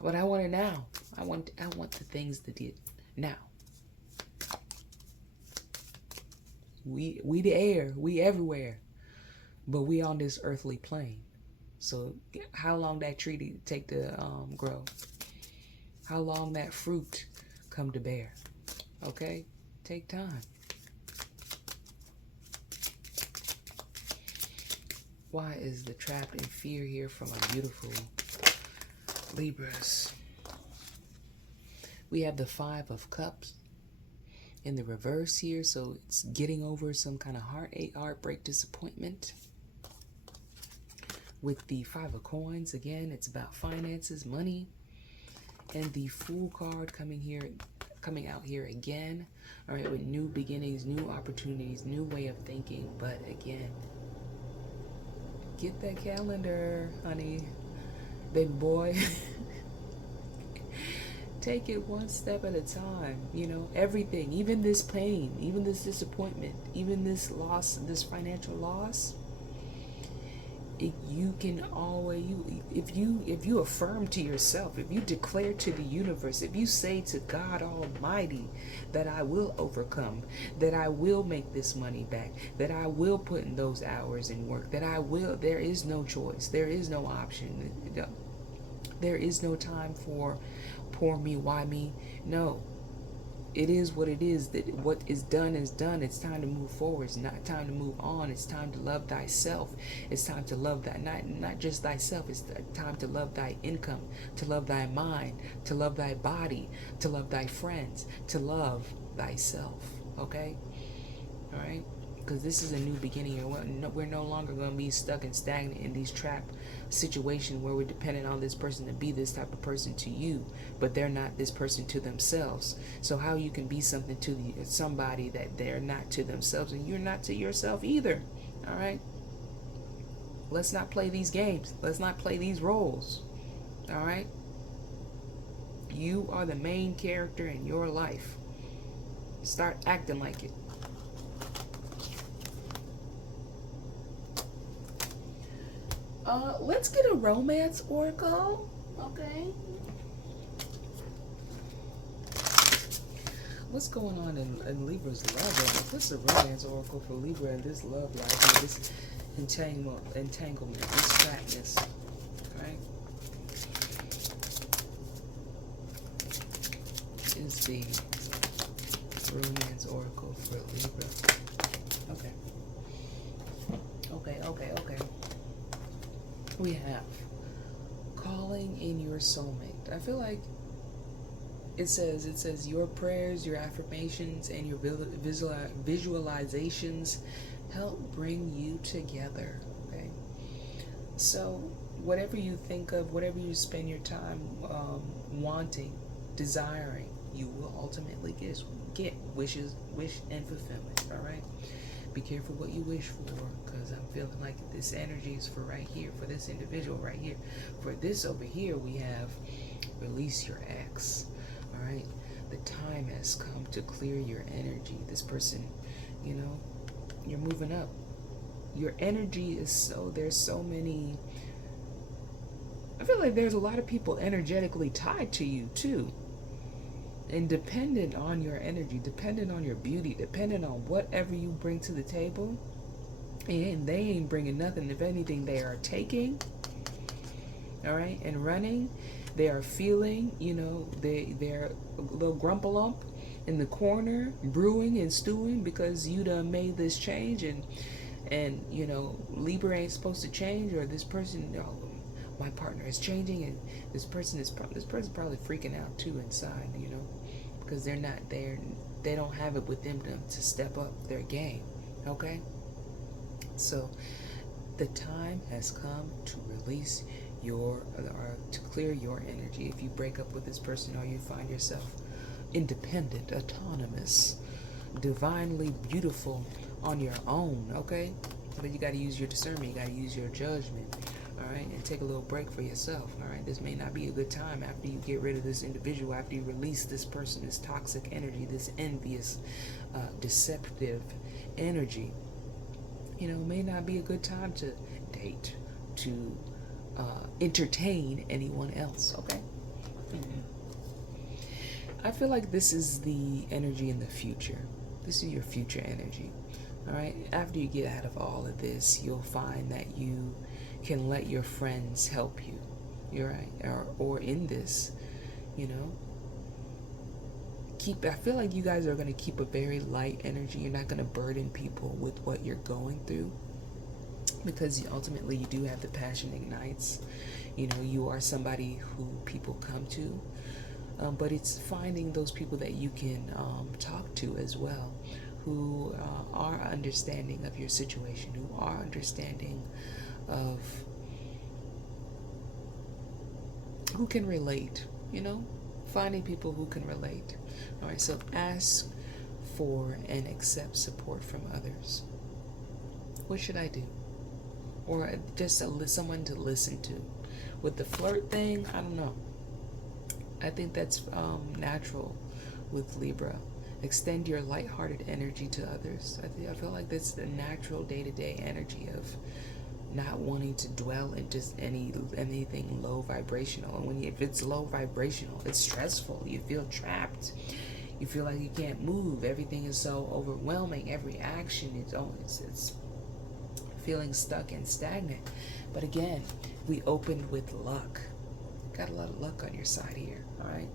But I want it now. I want the things that did now. We the air, we everywhere, but we on this earthly plane. So how long that tree take to grow? How long that fruit come to bear? Okay, take time. Why is the trap and fear here from our beautiful Libras? We have the 5 of Cups in the reverse here, so it's getting over some kind of heartache, heartbreak, disappointment. With the 5 of Coins, again, it's about finances, money, and the Fool card coming out here again. All right, with new beginnings, new opportunities, new way of thinking, but again, get that calendar, honey, baby boy. Take it one step at a time. Everything, even this pain, even this disappointment, even this loss, this financial loss. You can always, if you affirm to yourself, if you declare to the universe, if you say to God Almighty that I will overcome, that I will make this money back, that I will put in those hours in work, that I will, there is no choice, there is no option, there is no time for poor me, why me? No. It is what it is. That what is done is done. It's time to move forward. It's not time to move on. It's time to love thyself. It's time to love that not just thyself. It's time to love thy income, to love thy mind, to love thy body, to love thy friends, to love thyself. Okay? All right? Because this is a new beginning. We're no longer going to be stuck and stagnant in these trap situations where we're dependent on this person to be this type of person to you, but they're not this person to themselves. So how you can be something to somebody that they're not to themselves, and you're not to yourself either. All right? Let's not play these games. Let's not play these roles. All right? You are the main character in your life. Start acting like it. Let's get a romance oracle. Okay. What's going on in Libra's love life? What's the romance oracle for Libra in this love life? This entanglement, this trappedness. Right? Is the romance oracle for Libra. Okay. We have calling in your soulmate. I feel like it says your prayers, your affirmations, and your visualizations help bring you together. Okay, so whatever you think of, whatever you spend your time wanting, desiring, you will ultimately get wish and fulfillment. All right. Be careful what you wish for, because I'm feeling like this energy is for right here, for this individual right here. For this over here, we have release your ex. All right, the time has come to clear your energy. This person, you're moving up. Your energy is there's so many. I feel like there's a lot of people energetically tied to you too. And dependent on your energy, dependent on your beauty, dependent on whatever you bring to the table. And they ain't bringing nothing. If anything, they are taking. all right? And running, they are feeling, they're a little grumpalump in the corner, brewing and stewing because you done made this change, and Libra ain't supposed to change, or this person, my partner is changing, and this person probably freaking out too inside, because they're not there. They don't have it within them to step up their game. Okay, so the time has come to release or to clear your energy. If you break up with this person, or you find yourself independent, autonomous, divinely beautiful on your own, okay? But you got to use your discernment, you got to use your judgment, all right? And take a little break for yourself, all right? This may not be a good time after you get rid of this individual, after you release this person, this toxic energy, this envious, deceptive energy. It may not be a good time to date, to entertain anyone else, okay? I feel like this is the energy in the future. This is your future energy. All right. After you get out of all of this, you'll find that you can let your friends help you. You're right. Or in this, I feel like you guys are going to keep a very light energy. You're not going to burden people with what you're going through, because ultimately you do have the passion ignites. You are somebody who people come to. But it's finding those people that you can talk to as well, who are understanding of your situation, who are understanding of, who can relate, finding people who can relate. All right, so ask for and accept support from others. What should I do? Or just someone to listen to. With the flirt thing, I don't know. I think that's natural with Libra. Extend your lighthearted energy to others. I feel like that's the natural day-to-day energy of not wanting to dwell in just anything low vibrational. And if it's low vibrational, it's stressful. You feel trapped. You feel like you can't move. Everything is so overwhelming. Every action it's feeling stuck and stagnant. But again, we opened with luck. Got a lot of luck on your side here, all right?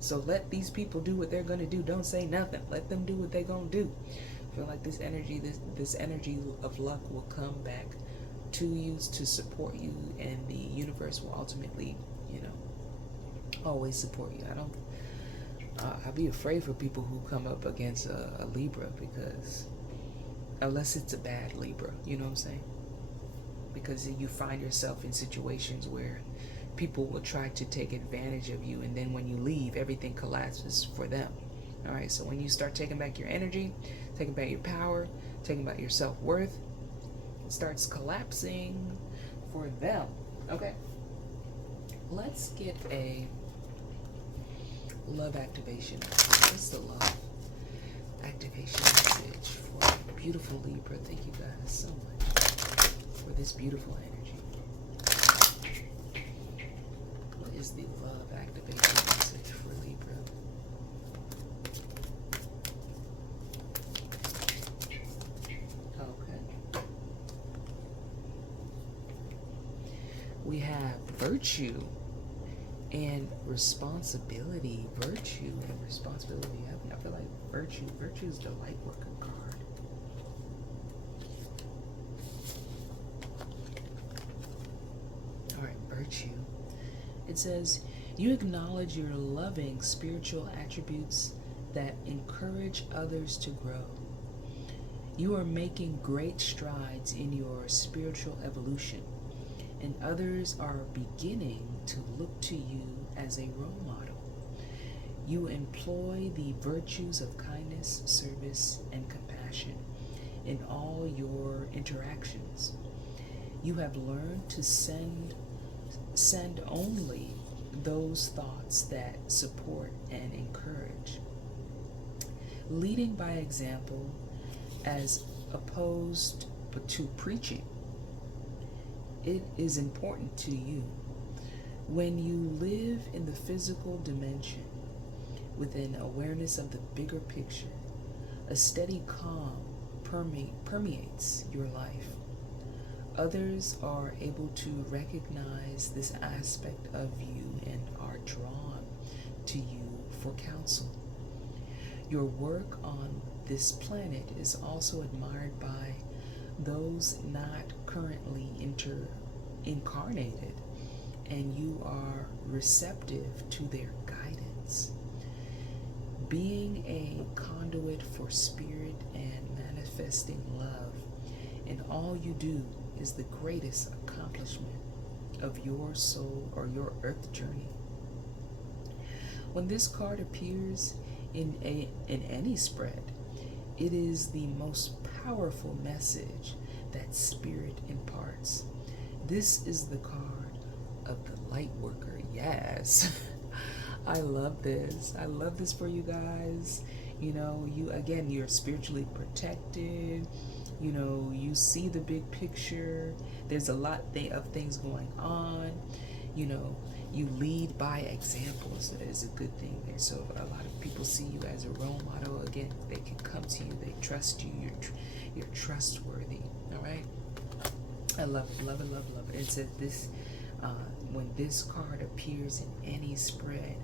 So let these people do what they're going to do. Don't say nothing. Let them do what they're going to do. I feel like this energy of luck will come back to you to support you, and the universe will ultimately, always support you. I'd be afraid for people who come up against a Libra, because unless it's a bad Libra, you know what I'm saying? Because you find yourself in situations where people will try to take advantage of you, and then when you leave, everything collapses for them. All right, so when you start taking back your energy, taking back your power, taking back your self-worth, it starts collapsing for them. Okay, let's get a love activation. What's the love activation message for beautiful Libra? Thank you guys so much for this beautiful energy. What is the love activation message for Libra? Okay. We have virtue and responsibility. Virtue and responsibility. I feel like virtue is the light worker card. All right, virtue. It says, you acknowledge your loving spiritual attributes that encourage others to grow. You are making great strides in your spiritual evolution, and others are beginning to look to you as a role model. You employ the virtues of kindness, service, and compassion in all your interactions. You have learned to send only those thoughts that support and encourage. Leading by example as opposed to preaching. It is important to you. When you live in the physical dimension with an awareness of the bigger picture, a steady calm permeates your life. Others are able to recognize this aspect of you and are drawn to you for counsel. Your work on this planet is also admired by those not currently incarnated, and you are receptive to their guidance. Being a conduit for spirit and manifesting love in all you do is the greatest accomplishment of your soul or your earth journey. When this card appears in any spread, it is the most powerful message that spirit imparts. This is the card of the light worker. Yes. I love this. I love this for you guys. You're spiritually protected. You see the big picture. There's a lot of things going on. You lead by examples. That is a good thing there. So a lot of people see you as a role model. Again, they can come to you. They trust you. You're trustworthy. All right. I love it, love it, love it, love it. It says this, when this card appears in any spread,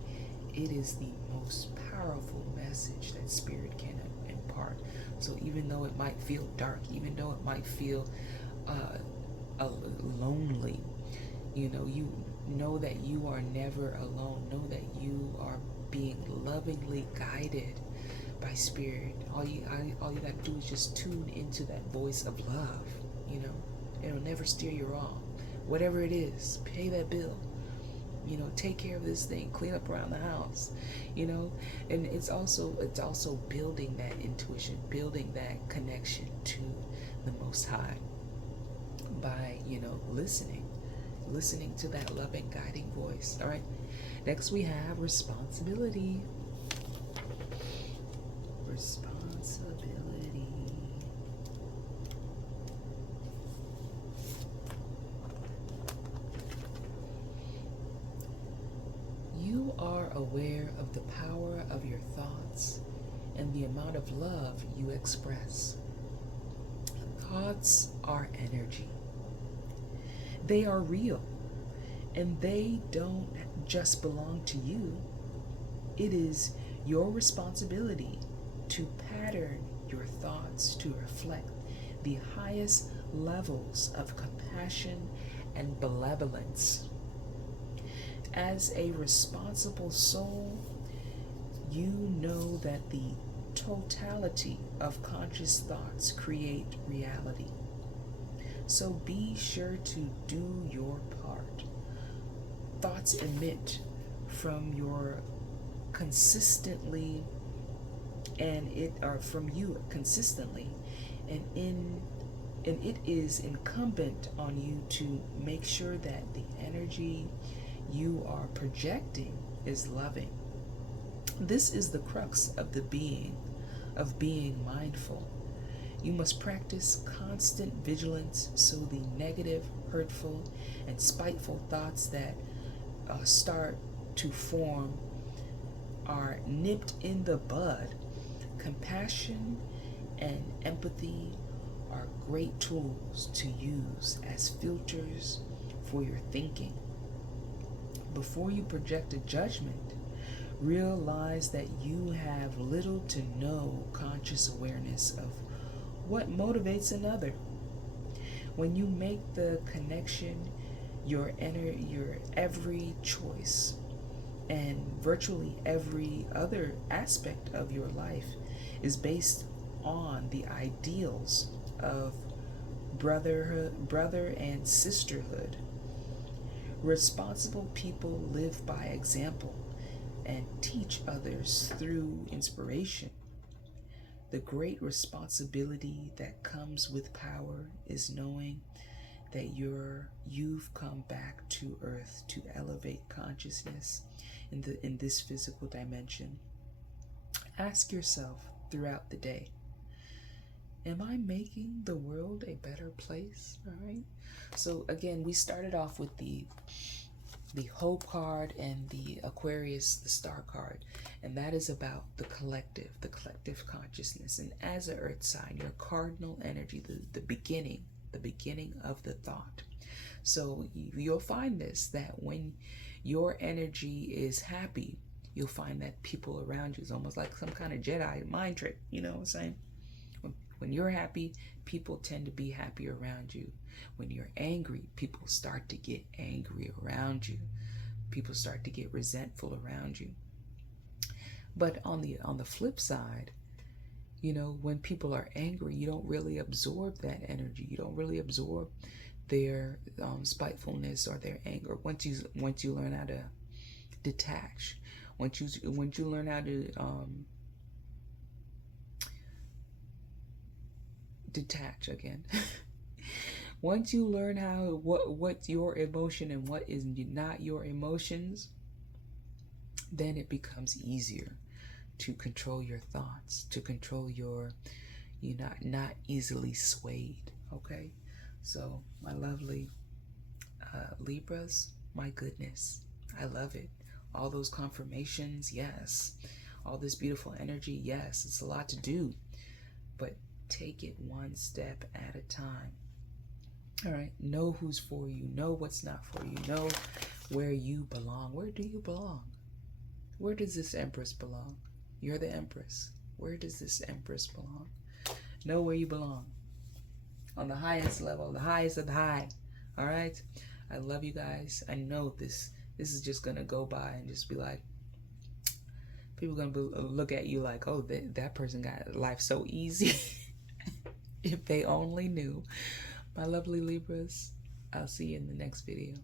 it is the most powerful message that spirit can impart. So even though it might feel dark, even though it might feel lonely, you know that you are never alone. Know that you are being lovingly guided by spirit. All you got to do is just tune into that voice of love. It'll never steer you wrong. Whatever it is, pay that bill. Take care of this thing, clean up around the house. And it's also building that intuition, building that connection to the Most High by listening to that loving guiding voice. All right, next we have responsibility. You are aware of the power of your thoughts and the amount of love you express. Thoughts are energy. They are real, and they don't just belong to you. It is your responsibility to pattern your thoughts to reflect the highest levels of compassion and benevolence. As a responsible soul, you know that the totality of conscious thoughts create reality. So be sure to do your part. Thoughts emit from your consistently, and it are from you consistently, and it is incumbent on you to make sure that the energy you are projecting is loving. This is the crux of being mindful. You must practice constant vigilance so the negative, hurtful, and spiteful thoughts that start to form are nipped in the bud. Compassion and empathy are great tools to use as filters for your thinking. Before you project a judgment, realize that you have little to no conscious awareness of what motivates another. When you make the connection, your every choice and virtually every other aspect of your life is based on the ideals of brother and sisterhood. Responsible people live by example and teach others through inspiration. The great responsibility that comes with power is knowing that you've come back to earth to elevate consciousness in this physical dimension. Ask yourself throughout the day, am I making the world a better place? All right. So again, we started off with the Hope card and the Aquarius, the Star card, and that is about the collective consciousness. And as an Earth sign, your cardinal energy, the beginning The beginning of the thought. So you'll find this, that when your energy is happy, you'll find that people around you is almost like some kind of Jedi mind trick. You know what I'm saying? When you're happy, people tend to be happy around you. When you're angry, people start to get angry around you. People start to get resentful around you. But on the flip side, you know, when people are angry, you don't really absorb that energy. You don't really absorb their spitefulness or their anger. Once you learn how to detach, once you learn how to detach again. Once you learn how what's your emotion and what is not your emotions, then it becomes easier to control your thoughts, to control you're not easily swayed. Okay, so my lovely Libras, my goodness, I love it. All those confirmations, yes. All this beautiful energy, yes. It's a lot to do, but take it one step at a time. All right, know who's for you, know what's not for you, know where you belong. Where do you belong? Where does this Empress belong? You're the Empress. Where does this Empress belong? Know where you belong. On the highest level, the highest of the high. All right? I love you guys. I know this is just going to go by and just be like, people are going to look at you like, oh, that person got life so easy. If they only knew. My lovely Libras, I'll see you in the next video.